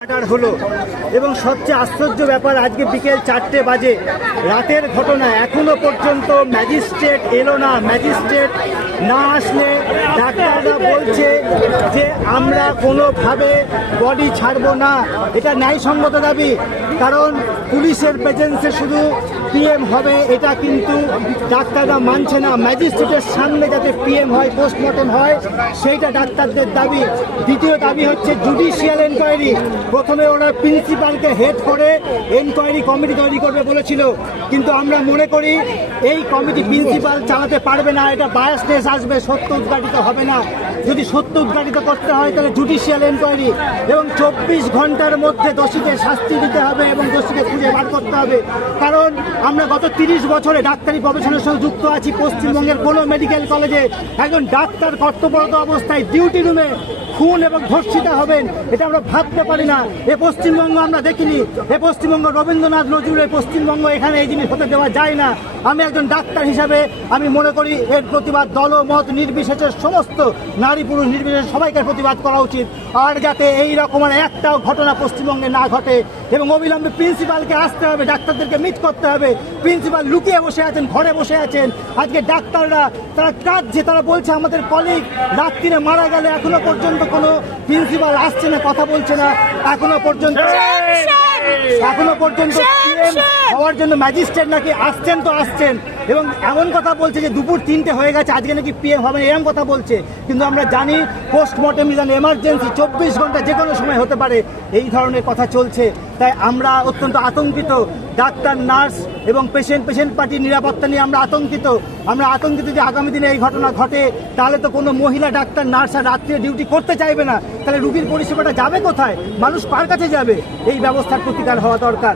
Murder হলো এবং সবচেয়ে আশ্চর্য ব্যাপার আজকে বিকেল 4টে বাজে রাতের ঘটনা এখনো পর্যন্ত ম্যাজিস্ট্রেট এলো না। ম্যাজিস্ট্রেট না আসলে ডাক্তাররা বলছে যে আমরা কোনোভাবে বডি ছাড়বো না। এটা ন্যায়সঙ্গত দাবি, কারণ পুলিশের প্রেজেন্সে শুধু পিএম হবে এটা কিন্তু ডাক্তাররা মানছে না। ম্যাজিস্ট্রেটের সামনে যাতে পিএম হয়, পোস্টমর্টেম হয়, সেইটা ডাক্তারদের দাবি। দ্বিতীয় দাবি হচ্ছে জুডিশিয়াল এনকোয়ারি। প্রথমে ওরা প্রিন্সিপালকে হেড করে এনকোয়ারি কমিটি তৈরি করবে বলেছিল, কিন্তু আমরা মনে করি এই কমিটি প্রিন্সিপাল চালাতে পারবে না। এটা বায়াসনেস আসবে, সত্য উদ্ঘাটিত হবে না। যদি সত্য উদ্ঘাটিত করতে হয় তাহলে জুডিশিয়াল এনকোয়ারি এবং 24 ঘন্টার মধ্যে দোষীকে শাস্তি দিতে হবে এবং দোষীকে খুঁজে বার করতে হবে। কারণ আমরা গত 30 বছরে ডাক্তারি প্রফেশনের সঙ্গে যুক্ত আছি। পশ্চিমবঙ্গের কোনো মেডিকেল কলেজে একজন ডাক্তার কর্তব্যরত অবস্থায় ডিউটি রুমে খুন এবং ধর্ষিতা হবেন, এটা আমরা ভাবতে পারি না। এ পশ্চিমবঙ্গ আমরা দেখিনি। এ পশ্চিমবঙ্গ রবীন্দ্রনাথ নজরুলের পশ্চিমবঙ্গ, এখানে এই জিনিস হতে দেওয়া যায় না। আমি একজন ডাক্তার হিসাবে আমি মনে করি এর প্রতিবাদ দল মত নির্বিশেষে সমস্ত নারী পুরুষ নির্বিশেষে সবাইকে প্রতিবাদ করা উচিত। আর যাতে এই রকমের একটাও ঘটনা পশ্চিমবঙ্গে না ঘটে এবং অবিলম্বে প্রিন্সিপালকে আসতে হবে, ডাক্তারদেরকে মিট করতে হবে। প্রিন্সিপাল লুকিয়ে বসে আছেন, ঘরে বসে আছেন। আজকে ডাক্তাররা তারা কাঁদছে, তারা বলছে আমাদের কলিগ রাত্রিরে মারা গেলে এখনো পর্যন্ত কোনো প্রিন্সিপাল আসছে না, কথা বলছে না। এখনো পর্যন্ত পিএম হওয়ার জন্য ম্যাজিস্ট্রেট নাকি আসছেন তো আসছেন, এবং এমন কথা বলছে যে দুপুর 3টে হয়ে গেছে আজকে নাকি পিএম হবে, এরকম কথা বলছে। কিন্তু আমরা জানি পোস্টমর্টেম ইজ অ্যান এমার্জেন্সি, 24 ঘন্টা যে কোনো সময় হতে পারে। এই ধরনের কথা চলছে, তাই আমরা অত্যন্ত আতঙ্কিত। ডাক্তার, নার্স এবং পেশেন্ট পার্টির নিরাপত্তা নিয়ে আমরা আতঙ্কিত। যে আগামী দিনে এই ঘটনা ঘটে তাহলে তো কোনো মহিলা ডাক্তার, নার্স আর রাত্রে ডিউটি করতে চাইবে না। তাহলে রুগীর পরিষেবাটা যাবে কোথায়? মানুষ কার কাছে যাবে? এই ব্যবস্থার প্রতিকার হওয়া দরকার।